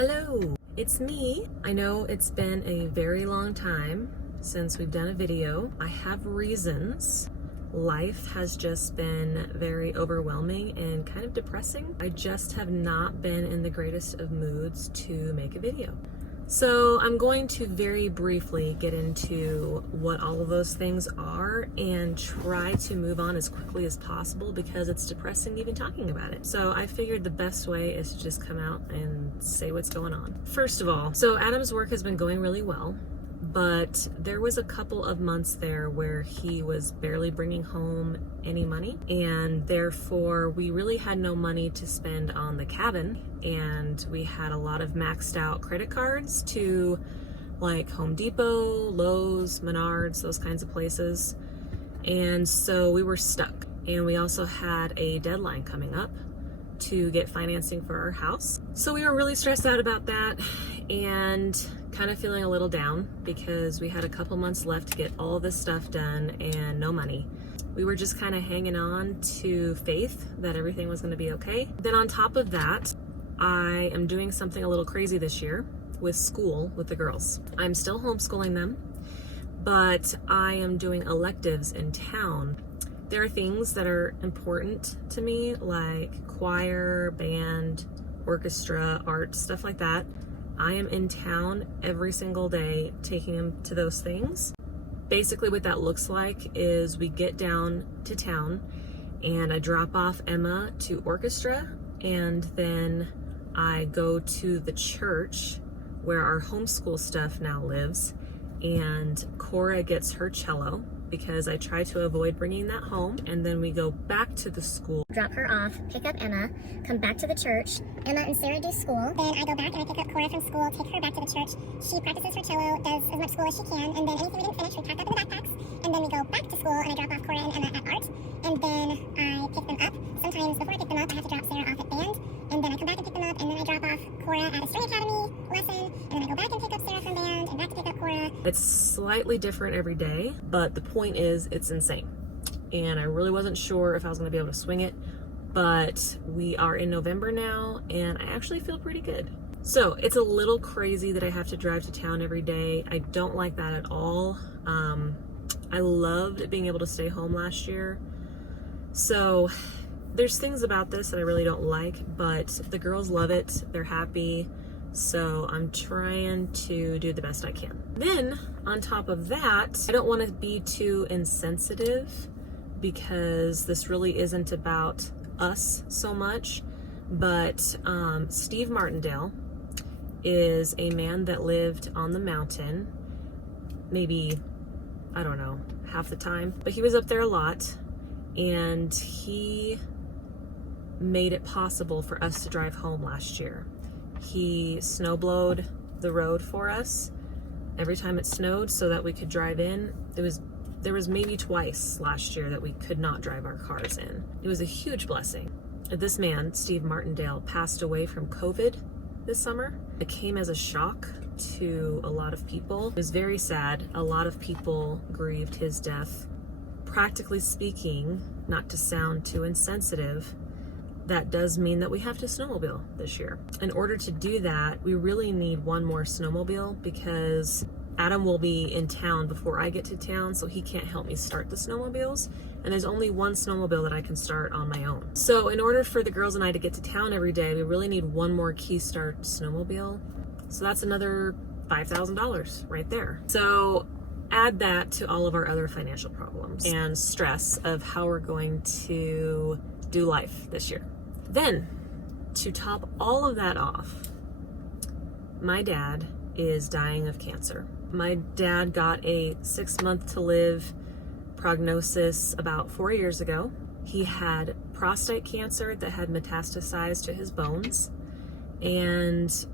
Hello, it's me. I know it's been a very long time since we've done a video. I have reasons. Life has just been very overwhelming and kind of depressing. I just have not been in the greatest of moods to make a video. So I'm going to very briefly get into what all of those things are and try to move on as quickly as possible because it's depressing even talking about it. So I figured the best way is to just come out and say what's going on. First of all, so Adam's work has been going really well, but there was a couple of months there where he was barely bringing home any money, and therefore we really had no money to spend on the cabin, and we had a lot of maxed out credit cards to like Home Depot, Lowe's, Menards, those kinds of places, and so we were stuck. And we also had a deadline coming up to get financing for our house, so we were really stressed out about that and kind of feeling a little down because we had a couple months left to get all this stuff done and no money. We were just kind of hanging on to faith that everything was going to be okay. Then on top of that, I am doing something a little crazy this year with school with the girls. I'm still homeschooling them, but I am doing electives in town. There are things that are important to me, like choir, band, orchestra, art, stuff like that. I am in town every single day taking them to those things. Basically what that looks like is we get down to town and I drop off Emma to orchestra, and then I go to the church where our homeschool stuff now lives, and Cora gets her cello because I try to avoid bringing that home, and then we go back to the school. Drop her off, pick up Emma, come back to the church. Emma and Sarah do school. Then I go back and I pick up Cora from school, take her back to the church. She practices her cello, does as much school as she can, and then anything we didn't finish, we pack up in the backpacks. And then we go back to school and I drop off Cora and Emma at art. And then I pick them up. Sometimes before I pick them up, I have to drop Sarah off at band. And then I come back and pick them up, and then I drop off Cora at a string academy lesson. And then I go back and pick up Sarah from band and back to pick up Cora. It's slightly different every day, but the point is it's insane. And I really wasn't sure if I was going to be able to swing it, but we are in November now and I actually feel pretty good. So it's a little crazy that I have to drive to town every day. I don't like that at all. I loved being able to stay home last year. So there's things about this that I really don't like, but the girls love it. They're happy. So I'm trying to do the best I can. Then on top of that, I don't want to be too insensitive because this really isn't about us so much, but Steve Martindale is a man that lived on the mountain, maybe, I don't know, half the time, but he was up there a lot, and he made it possible for us to drive home last year. He snowblowed the road for us every time it snowed so that we could drive in. There was maybe twice last year that we could not drive our cars in. It was a huge blessing. This man, Steve Martindale, passed away from COVID this summer. It came as a shock to a lot of people. It was very sad. A lot of people grieved his death. Practically speaking, not to sound too insensitive, that does mean that we have to snowmobile this year. In order to do that, we really need one more snowmobile because Adam will be in town before I get to town, so he can't help me start the snowmobiles. And there's only one snowmobile that I can start on my own. So in order for the girls and I to get to town every day, we really need one more Key Start snowmobile. So that's another $5,000 right there. So add that to all of our other financial problems and stress of how we're going to do life this year. Then, to top all of that off, my dad is dying of cancer. My dad got a 6-month to live prognosis about 4 years ago. He had prostate cancer that had metastasized to his bones, and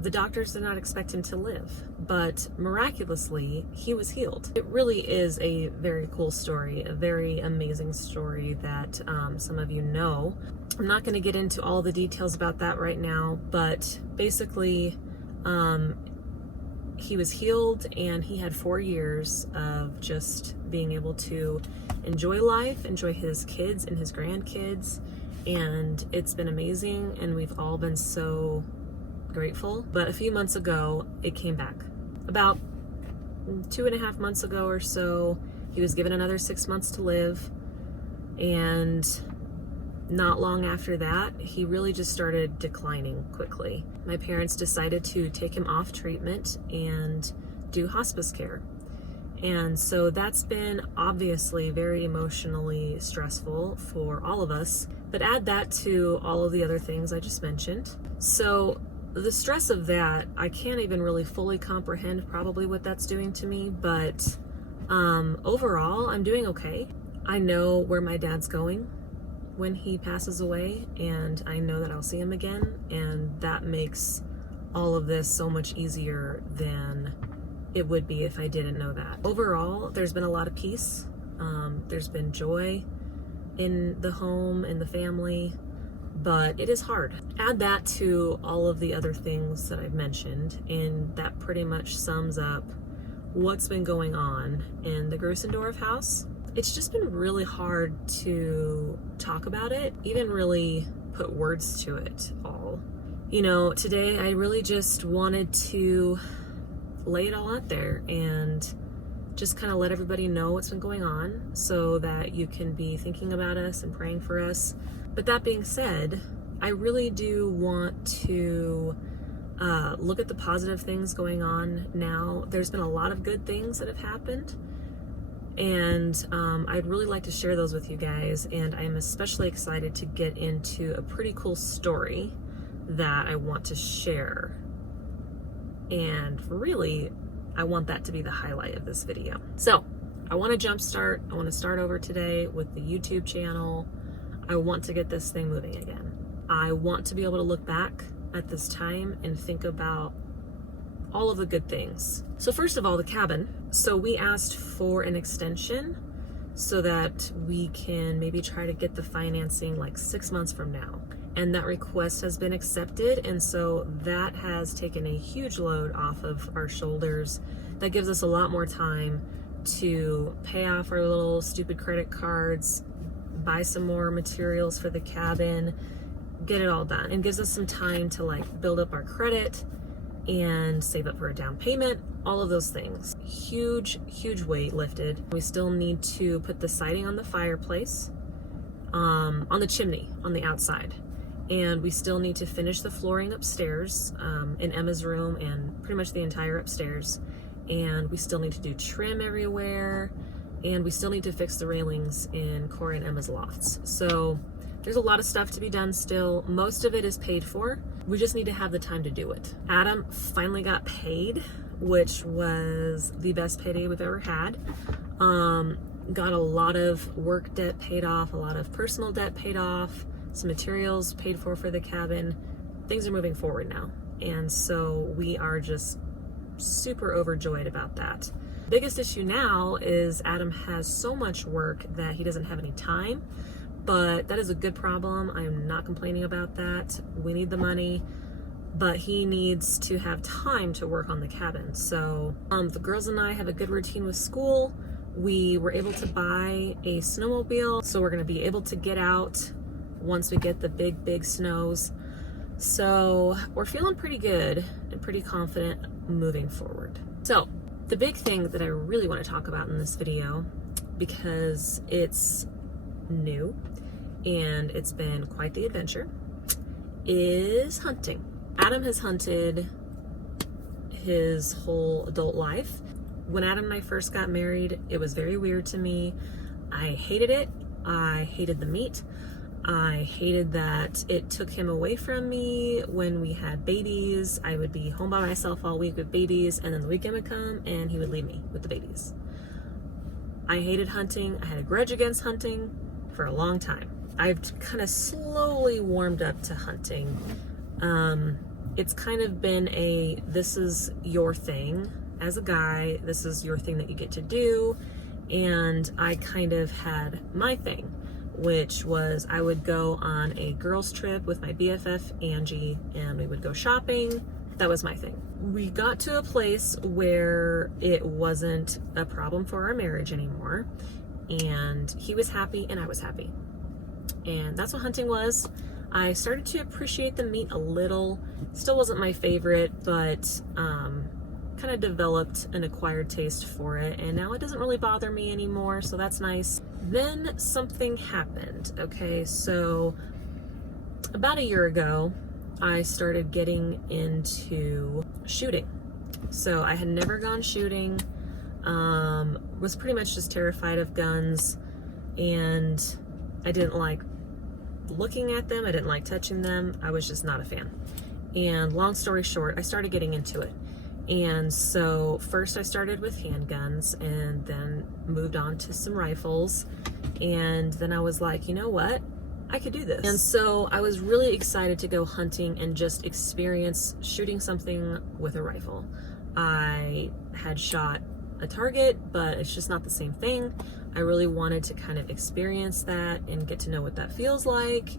the doctors did not expect him to live, but miraculously, he was healed. It really is a very cool story, a very amazing story that some of you know. I'm not going to get into all the details about that right now, but basically, he was healed and he had 4 years of just being able to enjoy life, enjoy his kids and his grandkids, and it's been amazing, and we've all been so grateful. But a few months ago, it came back. About 2.5 months ago or so, he was given another 6 months to live. And not long after that, he really just started declining quickly. My parents decided to take him off treatment and do hospice care. And so that's been obviously very emotionally stressful for all of us. But add that to all of the other things I just mentioned. So the stress of that, I can't even really fully comprehend probably what that's doing to me. But overall, I'm doing okay. I know where my dad's going when he passes away, and I know that I'll see him again, and that makes all of this so much easier than it would be if I didn't know that. Overall, there's been a lot of peace. There's been joy in the home and the family, but it is hard. Add that to all of the other things that I've mentioned, and that pretty much sums up what's been going on in the Grussendorf house. It's just been really hard to talk about it, even really put words to it all. You know, today I really just wanted to lay it all out there and just kind of let everybody know what's been going on so that you can be thinking about us and praying for us. But that being said, I really do want to look at the positive things going on now. There's been a lot of good things that have happened. And I'd really like to share those with you guys, and I'm especially excited to get into a pretty cool story that I want to share. And really, I want that to be the highlight of this video. So, I want to jumpstart. I want to start over today with the YouTube channel. I want to get this thing moving again. I want to be able to look back at this time and think about all of the good things. So first of all, the cabin. So we asked for an extension so that we can maybe try to get the financing like 6 months from now. And that request has been accepted. And so that has taken a huge load off of our shoulders. That gives us a lot more time to pay off our little stupid credit cards, buy some more materials for the cabin, get it all done. And gives us some time to like build up our credit and save up for a down payment, all of those things. Huge weight lifted. We still need to put the siding on the fireplace, on the chimney, on the outside. And we still need to finish the flooring upstairs, in Emma's room and pretty much the entire upstairs. And we still need to do trim everywhere. And we still need to fix the railings in Corey and Emma's lofts. So there's a lot of stuff to be done still. Most of it is paid for. We just need to have the time to do it. Adam finally got paid, which was the best payday we've ever had. Got a lot of work debt paid off, a lot of personal debt paid off, some materials paid for the cabin. Things are moving forward now. And so we are just super overjoyed about that. Biggest issue now is Adam has so much work that he doesn't have any time. But that is a good problem. I am not complaining about that. We need the money, but he needs to have time to work on the cabin. So the girls and I have a good routine with school. We were able to buy a snowmobile, so we're going to be able to get out once we get the big snows. So we're feeling pretty good and pretty confident moving forward. So the big thing that I really want to talk about in this video, because it's new and it's been quite the adventure, is hunting. Adam has hunted his whole adult life. When Adam and I first got married, it was very weird to me. I hated it. I hated the meat. I hated that it took him away from me when we had babies. I would be home by myself all week with babies, and then the weekend would come and he would leave me with the babies. I hated hunting. I had a grudge against hunting for a long time. I've kind of slowly warmed up to hunting. It's kind of been this is your thing as a guy, this is your thing that you get to do. And I kind of had my thing, which was I would go on a girls trip with my BFF Angie and we would go shopping. That was my thing. We got to a place where it wasn't a problem for our marriage anymore, and he was happy and I was happy. And that's what hunting was. I started to appreciate the meat a little. Still wasn't my favorite, but kind of developed an acquired taste for it, and now it doesn't really bother me anymore, so that's nice. Then something happened. Okay, so about a year ago, I started getting into shooting. So I had never gone shooting, was pretty much just terrified of guns, and I didn't like looking at them, I didn't like touching them, I was just not a fan. And long story short, I started getting into it. And so first I started with handguns and then moved on to some rifles. And then I was like, you know what? I could do this. And so I was really excited to go hunting and just experience shooting something with a rifle. I had shot a target, but it's just not the same thing. I really wanted to kind of experience that and get to know what that feels like.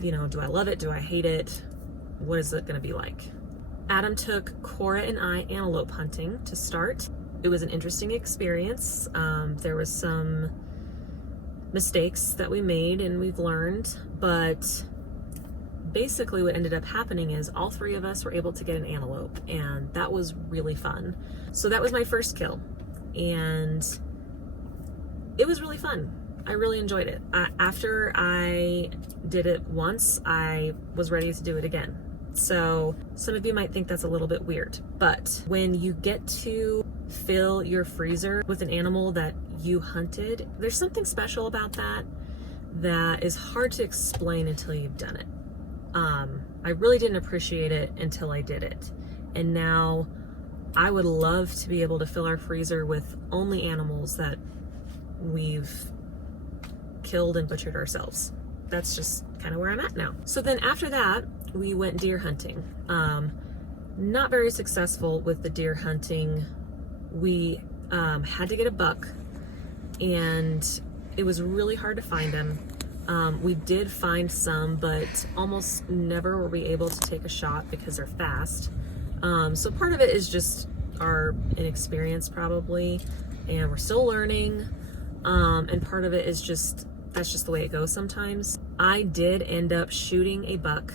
You know, do I love it? Do I hate it? What is it going to be like? Adam took Cora and I antelope hunting to start. It was an interesting experience. There was some mistakes that we made and we've learned, but basically what ended up happening is all three of us were able to get an antelope, and that was really fun. So that was my first kill, and it was really fun. I really enjoyed it. After I did it once, I was ready to do it again. So some of you might think that's a little bit weird, but when you get to fill your freezer with an animal that you hunted, there's something special about that that is hard to explain until you've done it. I really didn't appreciate it until I did it. And now I would love to be able to fill our freezer with only animals that we've killed and butchered ourselves. That's just kind of where I'm at now. So then after that, we went deer hunting. Not very successful with the deer hunting. We had to get a buck, and it was really hard to find them. We did find some, but almost never were we able to take a shot because they're fast. So part of it is just our inexperience probably, and we're still learning. And part of it is just, that's just the way it goes sometimes. I did end up shooting a buck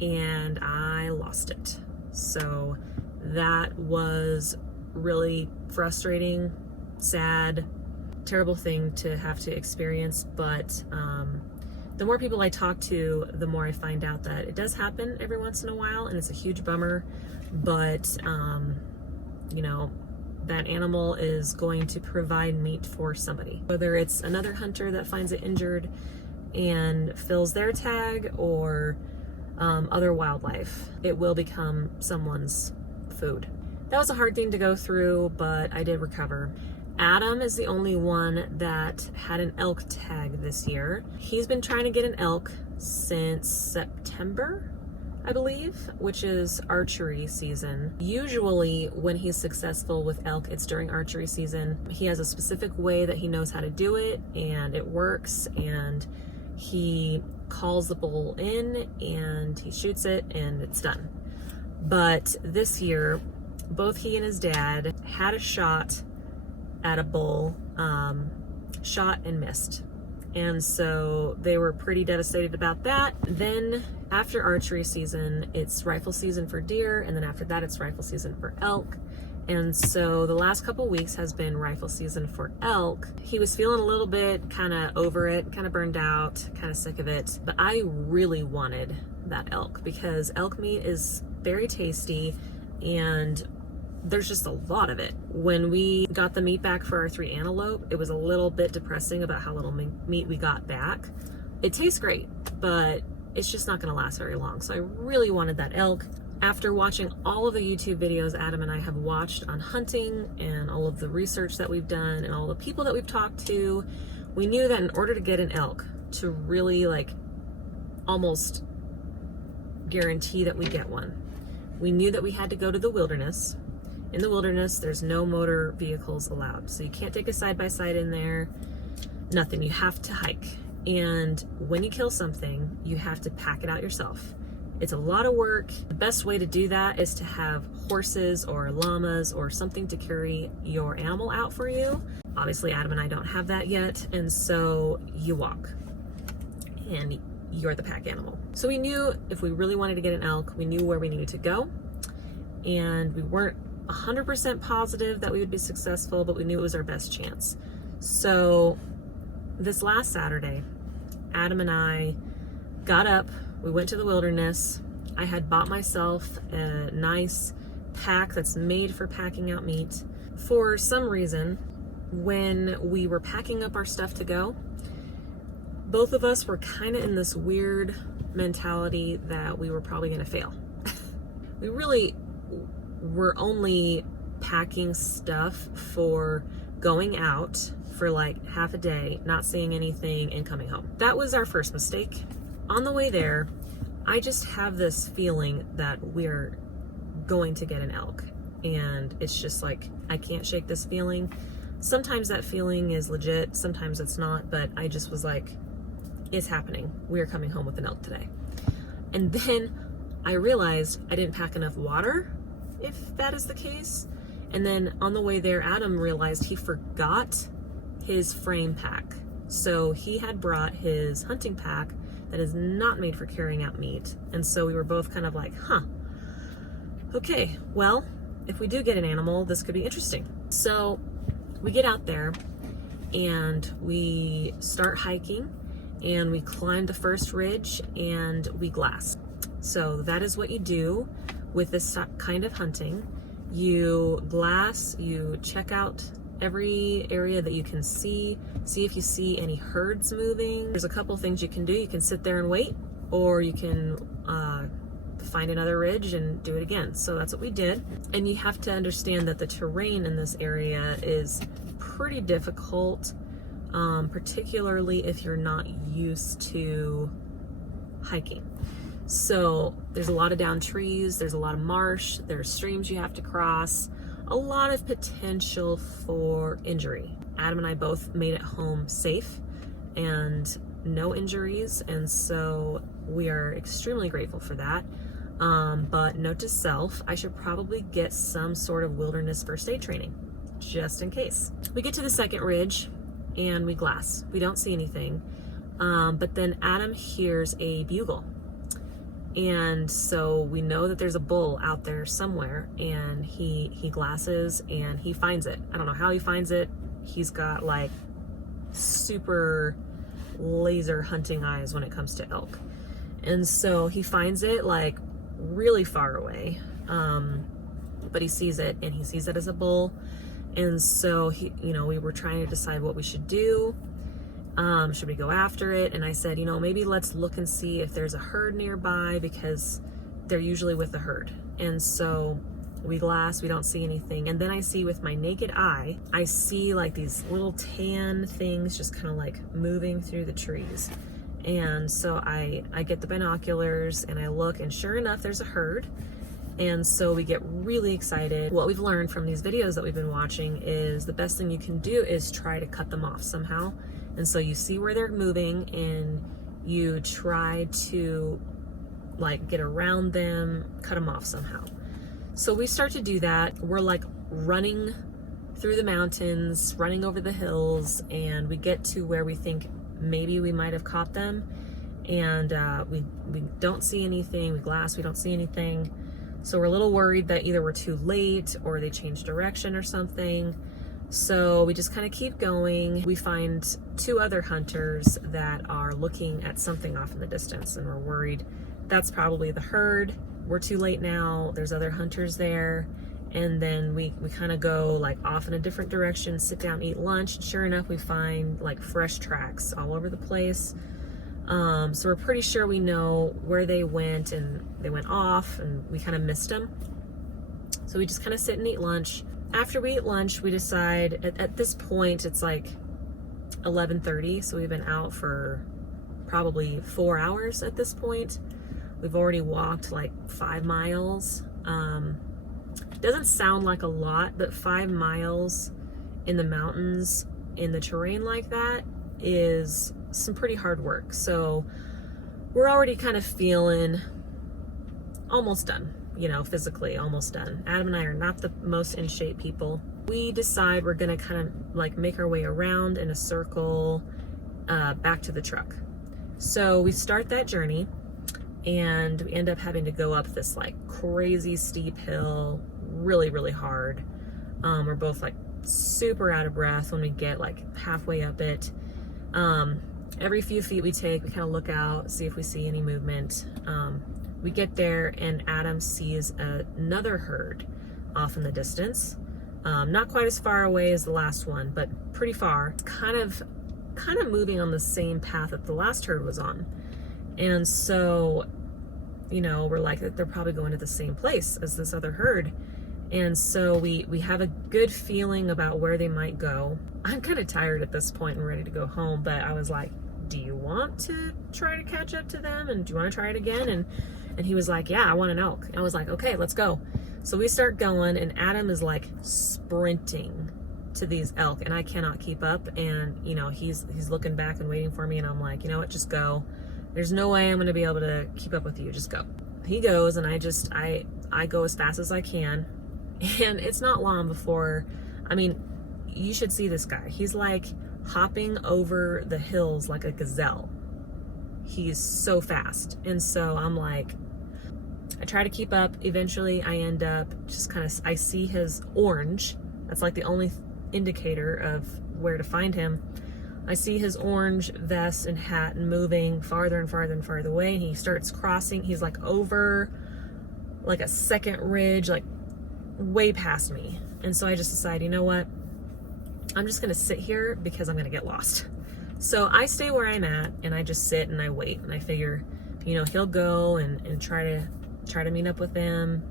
and I lost it. So that was really frustrating, sad, terrible thing to have to experience. But the more people I talk to, the more I find out that it does happen every once in a while, and it's a huge bummer. But you know, that animal is going to provide meat for somebody, whether it's another hunter that finds it injured and fills their tag, or other wildlife. It will become someone's food. That was a hard thing to go through, but I did recover. Adam is the only one that had an elk tag this year. He's been trying to get an elk since September, I believe, which is archery season. Usually when he's successful with elk, it's during archery season. He has a specific way that he knows how to do it, and it works, and he calls the bull in and he shoots it and it's done. But this year, both he and his dad had a shot at a bull, shot and missed. And so they were pretty devastated about that. Then after archery season, it's rifle season for deer, and then after that it's rifle season for elk. And so the last couple weeks has been rifle season for elk. He was feeling a little bit kind of over it, kind of burned out, kind of sick of it. But I really wanted that elk because elk meat is very tasty and there's just a lot of it. When we got the meat back for our 3 antelope, it was a little bit depressing about how little meat we got back. It tastes great, but it's just not gonna last very long. So I really wanted that elk. After watching all of the YouTube videos Adam and I have watched on hunting and all of the research that we've done and all the people that we've talked to, we knew that in order to get an elk, to really like almost guarantee that we get one, we knew that we had to go to the wilderness. In the wilderness, there's no motor vehicles allowed. So you can't take a side-by-side in there, nothing. You have to hike. And when you kill something, you have to pack it out yourself. It's a lot of work. The best way to do that is to have horses or llamas or something to carry your animal out for you. Obviously, Adam and I don't have that yet. And so you walk. And you're the pack animal. So we knew if we really wanted to get an elk, we knew where we needed to go, and we weren't 100% positive that we would be successful, but we knew it was our best chance. So this last Saturday, Adam and I got up, we went to the wilderness. I had bought myself a nice pack that's made for packing out meat. For some reason, when we were packing up our stuff to go, both of us were kind of in this weird mentality that we were probably going to fail. We really were only packing stuff for going out for like half a day, not seeing anything, and coming home. That was our first mistake. On the way there, I just have this feeling that we're going to get an elk, and it's just like, I can't shake this feeling. Sometimes that feeling is legit, sometimes it's not, but I just was like, it's happening. We are coming home with an elk today. And then I realized I didn't pack enough water, if that is the case. And then on the way there, Adam realized he forgot his frame pack. So he had brought his hunting pack that is not made for carrying out meat. And so we were both kind of like, okay, well, if we do get an animal, this could be interesting. So we get out there and we start hiking, and we climb the first ridge and we glass. So that is what you do with this kind of hunting. You glass, you check out every area that you can see if you see any herds moving. There's a couple things you can do. You can sit there and wait, or you can find another ridge and do it again. So that's what we did. And you have to understand that the terrain in this area is pretty difficult, particularly if you're not used to hiking. So there's a lot of down trees, there's a lot of marsh, there's streams you have to cross, a lot of potential for injury. Adam and I both made it home safe and no injuries, and so we are extremely grateful for that. But note to self, I should probably get some sort of wilderness first aid training, just in case. We get to the second ridge and we glass. We don't see anything, but then Adam hears a bugle. And so we know that there's a bull out there somewhere, and he glasses and he finds it. I don't know how he finds it. He's got like super laser hunting eyes when it comes to elk. And so he finds it like really far away, but he sees it, and he sees it as a bull. And so we were trying to decide what we should do. Should we go after it? And I said, maybe let's look and see if there's a herd nearby, because they're usually with the herd. And so we glass, we don't see anything. And then I see with my naked eye, I see like these little tan things just kind of like moving through the trees. And so I get the binoculars and I look, and sure enough, there's a herd. And so we get really excited. What we've learned from these videos that we've been watching is the best thing you can do is try to cut them off somehow. And so you see where they're moving and you try to like get around them, cut them off somehow. So we start to do that. We're like running through the mountains, running over the hills, and we get to where we think maybe we might have caught them. And we don't see anything. We glass, we don't see anything. So we're a little worried that either we're too late or they changed direction or something. So we just kind of keep going. We find two other hunters that are looking at something off in the distance, and we're worried that's probably the herd. We're too late now. There's other hunters there. And then we kind of go like off in a different direction, sit down, eat lunch. Sure enough, we find like fresh tracks all over the place. So we're pretty sure we know where they went, and they went off, and we kind of missed them. So we just kind of sit and eat lunch. After we eat lunch, we decide, at this point, it's like 11:30, so we've been out for probably 4 hours at this point. We've already walked like 5 miles. Doesn't sound like a lot, but 5 miles in the mountains, in the terrain like that, is some pretty hard work. So we're already kind of feeling almost done, physically almost done. Adam and I are not the most in shape people. We decide we're gonna kind of like make our way around in a circle back to the truck. So we start that journey, and we end up having to go up this like crazy steep hill, really, really hard. We're both like super out of breath when we get like halfway up it. Every few feet we take, we kind of look out, see if we see any movement. We get there, and Adam sees another herd off in the distance. Not quite as far away as the last one, but pretty far. It's kind of moving on the same path that the last herd was on. And so, you know, we're like, they're probably going to the same place as this other herd. And so we have a good feeling about where they might go. I'm kind of tired at this point and ready to go home, but I was like, do you want to try to catch up to them? And do you want to try it again? And he was like, yeah, I want an elk. I was like, okay, let's go. So we start going, and Adam is like sprinting to these elk, and I cannot keep up. And, you know, he's looking back and waiting for me, and I'm like, you know what, just go. There's no way I'm going to be able to keep up with you. Just go. He goes, and I go as fast as I can. And it's not long before, I mean, you should see this guy. He's like hopping over the hills like a gazelle. He's so fast. And so I'm like, I try to keep up. Eventually I end up just I see his orange. That's like the only indicator of where to find him. I see his orange vest and hat moving farther and farther and farther away. And he starts crossing. He's like over like a second ridge, like way past me. And so I just decide, you know what? I'm just gonna sit here because I'm gonna get lost. So I stay where I'm at, and I just sit and I wait, and I figure, you know, he'll go and try to meet up with them.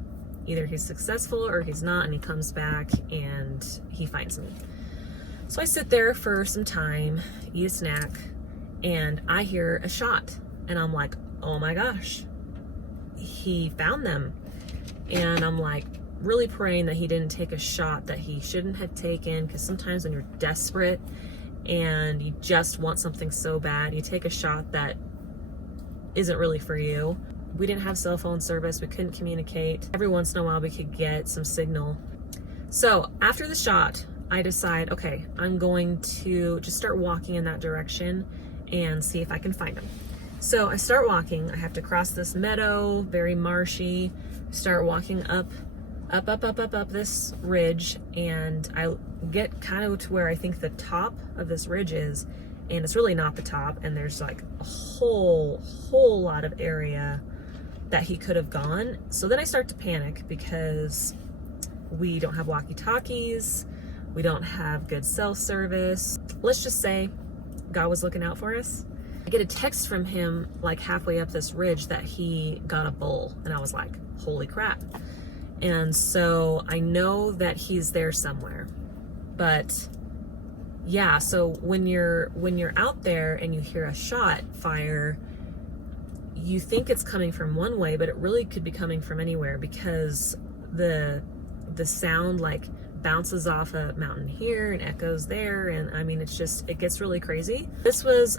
Either he's successful or he's not, and he comes back and he finds me. So I sit there for some time, eat a snack, and I hear a shot, and I'm like, oh my gosh, he found them. And I'm like, really praying that he didn't take a shot that he shouldn't have taken, because sometimes when you're desperate and you just want something so bad, you take a shot that isn't really for you. We didn't have cell phone service. We couldn't communicate. Every once in a while we could get some signal. So after the shot, I decide, okay, I'm going to just start walking in that direction and see if I can find him. So I start walking. I have to cross this meadow, very marshy, start walking up this ridge, and I get kind of to where I think the top of this ridge is, and it's really not the top, and there's like a whole lot of area that he could have gone. So then I start to panic because we don't have walkie-talkies, we don't have good cell service. Let's just say God was looking out for us. I get a text from him like halfway up this ridge that he got a bull, and I was like, holy crap. And so I know that he's there somewhere. But yeah, so when you're out there and you hear a shot fire, you think it's coming from one way, but it really could be coming from anywhere, because the sound like bounces off a mountain here and echoes there, and I mean, it gets really crazy. This was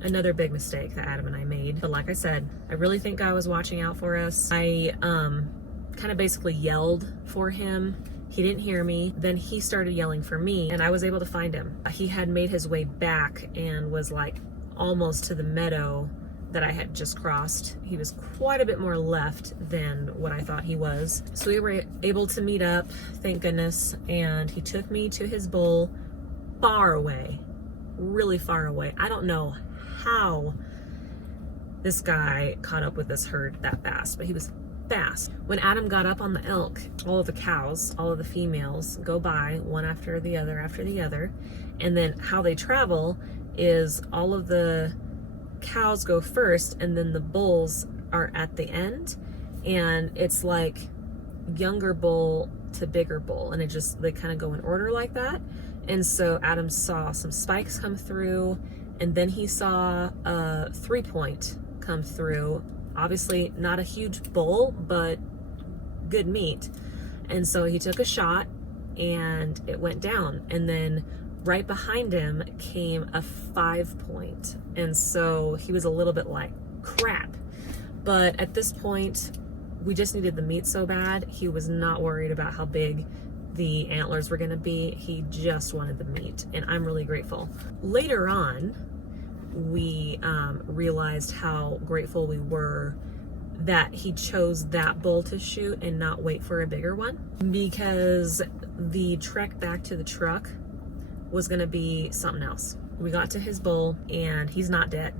another big mistake that Adam and I made. But like I said, I really think God was watching out for us. I kind of basically yelled for him. He didn't hear me. Then he started yelling for me, and I was able to find him. He had made his way back and was like almost to the meadow that I had just crossed. He was quite a bit more left than what I thought he was. So we were able to meet up, thank goodness, and he took me to his bull far away, really far away. I don't know how this guy caught up with this herd that fast, but he was fast. When Adam got up on the elk, all of the cows, all of the females go by one after the other, and then how they travel is all of the cows go first, and then the bulls are at the end, and it's like younger bull to bigger bull, and they kind of go in order like that. And so Adam saw some spikes come through, and then he saw a 3-point come through. Obviously not a huge bull, but good meat. And so he took a shot and it went down. And then right behind him came a 5-point. And so he was a little bit like, crap. But at this point, we just needed the meat so bad. He was not worried about how big the antlers were gonna be. He just wanted the meat, and I'm really grateful. Later on, we realized how grateful we were that he chose that bull to shoot and not wait for a bigger one, because the trek back to the truck was going to be something else. We got to his bull and he's not dead,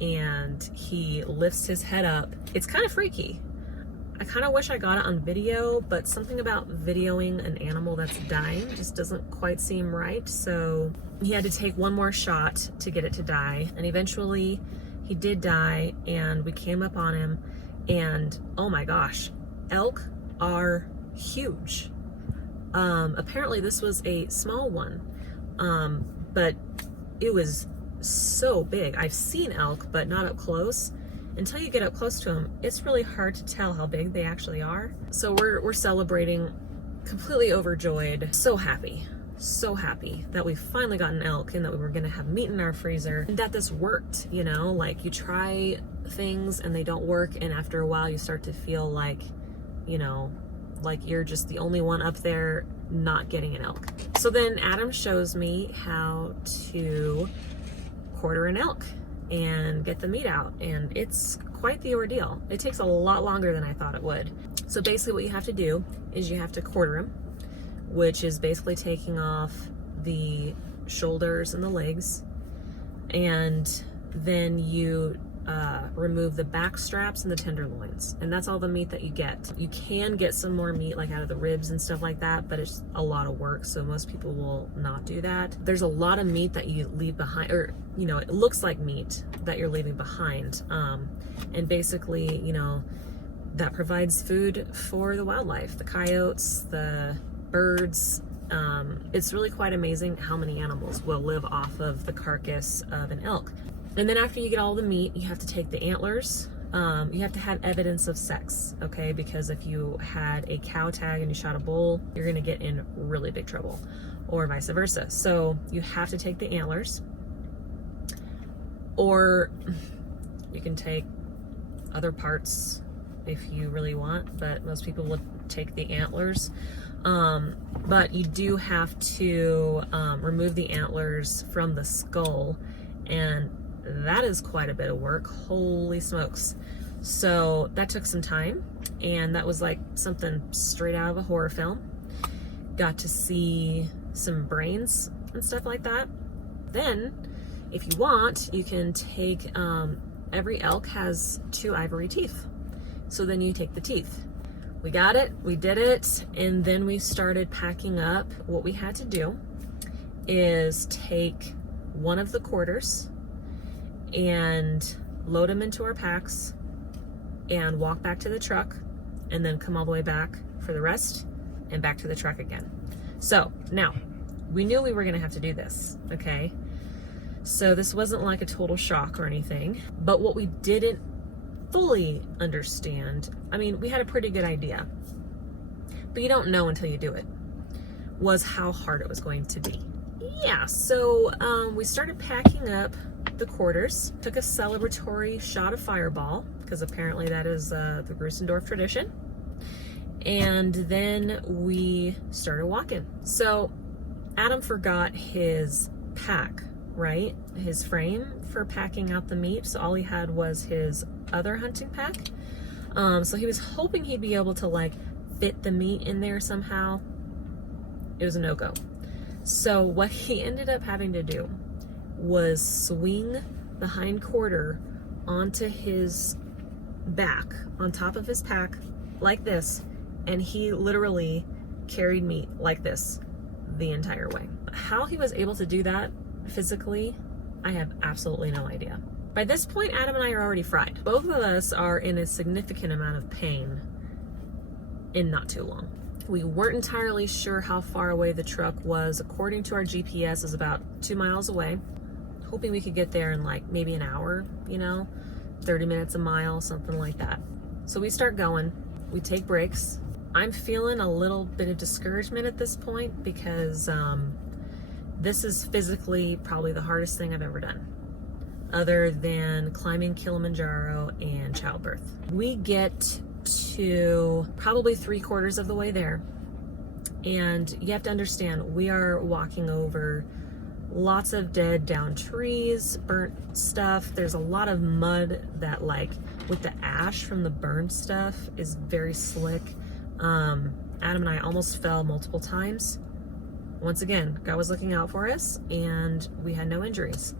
and he lifts his head up. It's kind of freaky. I kind of wish I got it on video, but something about videoing an animal that's dying just doesn't quite seem right. So he had to take one more shot to get it to die, and eventually he did die, and we came up on him, and oh my gosh, elk are huge. Apparently this was a small one, but it was so big. I've seen elk, but not up close. Until you get up close to them, it's really hard to tell how big they actually are. So we're celebrating, completely overjoyed, so happy that we finally got an elk and that we were gonna have meat in our freezer, and that this worked. You know, like, you try things and they don't work, and after a while you start to feel like, you know, like you're just the only one up there not getting an elk. So then Adam shows me how to quarter an elk and get the meat out, and it's quite the ordeal. It takes a lot longer than I thought it would. So basically what you have to do is you have to quarter him, which is basically taking off the shoulders and the legs, and then you remove the back straps and the tenderloins, and that's all the meat that you get. You can get some more meat, like out of the ribs and stuff like that, but it's a lot of work, so most people will not do that. There's a lot of meat that you leave behind, or, you know, it looks like meat that you're leaving behind, and basically, you know, that provides food for the wildlife, the coyotes, the birds. It's really quite amazing how many animals will live off of the carcass of an elk. And then after you get all the meat, you have to take the antlers. You have to have evidence of sex, okay? Because if you had a cow tag and you shot a bull, you're gonna get in really big trouble, or vice versa. So you have to take the antlers, or you can take other parts if you really want, but most people would take the antlers. But you do have to remove the antlers from the skull, and that is quite a bit of work. Holy smokes. So that took some time, and that was like something straight out of a horror film. Got to see some brains and stuff like that. Then, if you want, you can take, every elk has 2 ivory teeth. So then you take the teeth. We got it, we did it, and then we started packing up. What we had to do is take one of the quarters and load them into our packs and walk back to the truck, and then come all the way back for the rest and back to the truck again. So now we knew we were gonna have to do this, okay? So this wasn't like a total shock or anything, but what we didn't fully understand, I mean, we had a pretty good idea, but you don't know until you do it, was how hard it was going to be. Yeah, so we started packing up the quarters, took a celebratory shot of Fireball, because apparently that is the Grussendorf tradition, and then we started walking. So Adam forgot his pack, right? His frame for packing out the meat, so all he had was his other hunting pack. So he was hoping he'd be able to like fit the meat in there somehow. It was a no-go. So what he ended up having to do was swing the hind quarter onto his back, on top of his pack, like this, and he literally carried meat like this the entire way. How he was able to do that physically, I have absolutely no idea. By this point, Adam and I are already fried. Both of us are in a significant amount of pain in not too long. We weren't entirely sure how far away the truck was. According to our GPS, is about 2 miles away. Hoping we could get there in like maybe an hour, you know, 30 minutes a mile, something like that. So we start going, we take breaks. I'm feeling a little bit of discouragement at this point because this is physically probably the hardest thing I've ever done, other than climbing Kilimanjaro and childbirth. We get to probably 3/4 of the way there, and you have to understand, we are walking over Lots of dead down trees, burnt stuff. There's a lot of mud that, like, with the ash from the burned stuff is very slick. Adam and I almost fell multiple times. Once again, God was looking out for us and we had no injuries.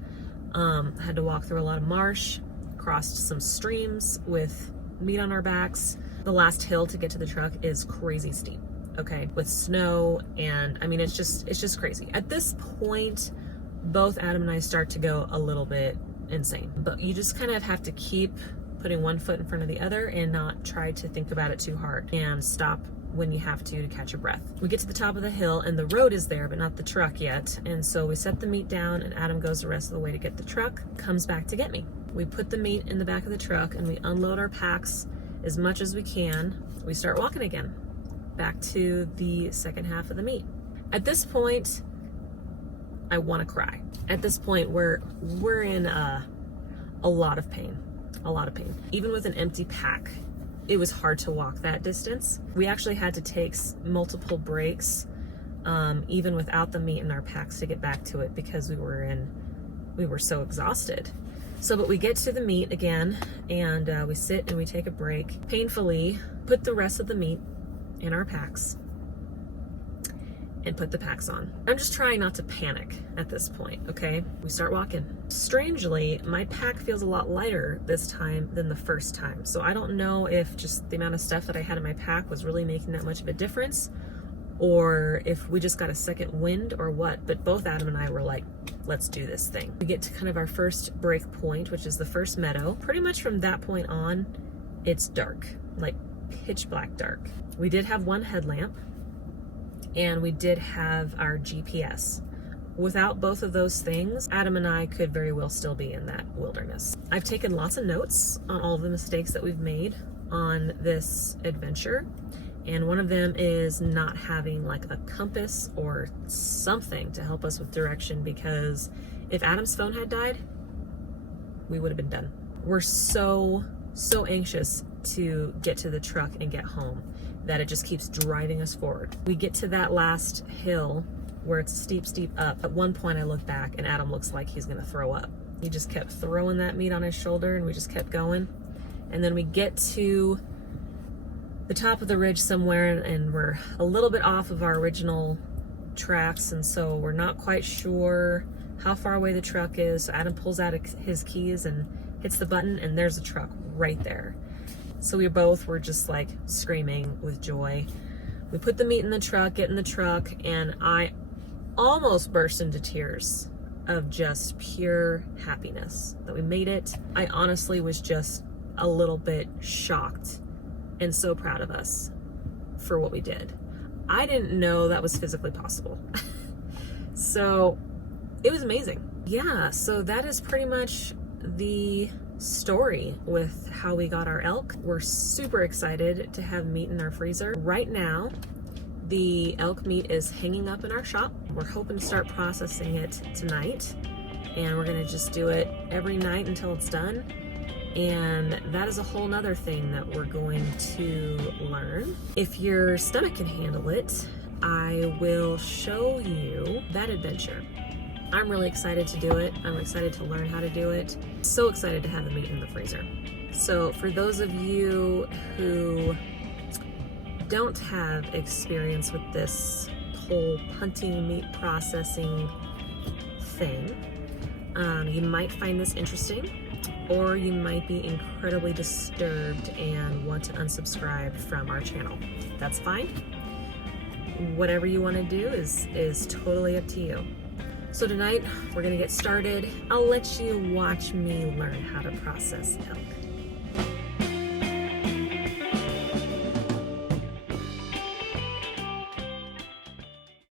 Had to walk through a lot of marsh, crossed some streams with meat on our backs. The last hill to get to the truck is crazy steep, okay, with snow, and I mean, it's just crazy. At this point, both Adam and I start to go a little bit insane, but you just kind of have to keep putting one foot in front of the other and not try to think about it too hard, and stop when you have to catch your breath. We get to the top of the hill and the road is there, but not the truck yet. And so we set the meat down and Adam goes the rest of the way to get the truck, comes back to get me. We put the meat in the back of the truck and we unload our packs as much as we can. We start walking again, back to the second half of the meet. At this point, I want to cry. At this point, we're in a lot of pain, Even with an empty pack, it was hard to walk that distance. We actually had to take multiple breaks, even without the meat in our packs, to get back to it because we were so exhausted. But we get to the meat again and we sit and we take a break, painfully put the rest of the meat in our packs and put the packs on. I'm just trying not to panic at this point, okay? We start walking. Strangely, my pack feels a lot lighter this time than the first time. So I don't know if just the amount of stuff that I had in my pack was really making that much of a difference, or if we just got a second wind or what, but both Adam and I were like, let's do this thing. We get to kind of our first break point, which is the first meadow. Pretty much from that point on, it's dark, like pitch black dark. We did have one headlamp, and we did have our GPS. Without both of those things, Adam and I could very well still be in that wilderness. I've taken lots of notes on all of the mistakes that we've made on this adventure, and one of them is not having like a compass or something to help us with direction, because if Adam's phone had died, we would have been done. We're so anxious to get to the truck and get home that it just keeps driving us forward. We get to that last hill where it's steep up. At one point I look back and Adam looks like he's gonna throw up. He just kept throwing that meat on his shoulder and we just kept going. And then we get to the top of the ridge somewhere and we're a little bit off of our original tracks, and so we're not quite sure how far away the truck is. So Adam pulls out his keys and hits the button and there's a truck right there. So we both were just like screaming with joy. We put the meat in the truck, get in the truck, and I almost burst into tears of just pure happiness that we made it. I honestly was just a little bit shocked and so proud of us for what we did. I didn't know that was physically possible. So it was amazing. Yeah, so that is pretty much the story with how we got our elk. We're super excited to have meat in our freezer. Right now, the elk meat is hanging up in our shop. We're hoping to start processing it tonight, and we're gonna just do it every night until it's done. And that is a whole nother thing that we're going to learn. If your stomach can handle it, I will show you that adventure. I'm really excited to do it. I'm excited to learn how to do it. So excited to have the meat in the freezer. So for those of you who don't have experience with this whole hunting meat processing thing, you might find this interesting, or you might be incredibly disturbed and want to unsubscribe from our channel. That's fine. Whatever you want to do is totally up to you. So tonight, we're gonna get started. I'll let you watch me learn how to process elk.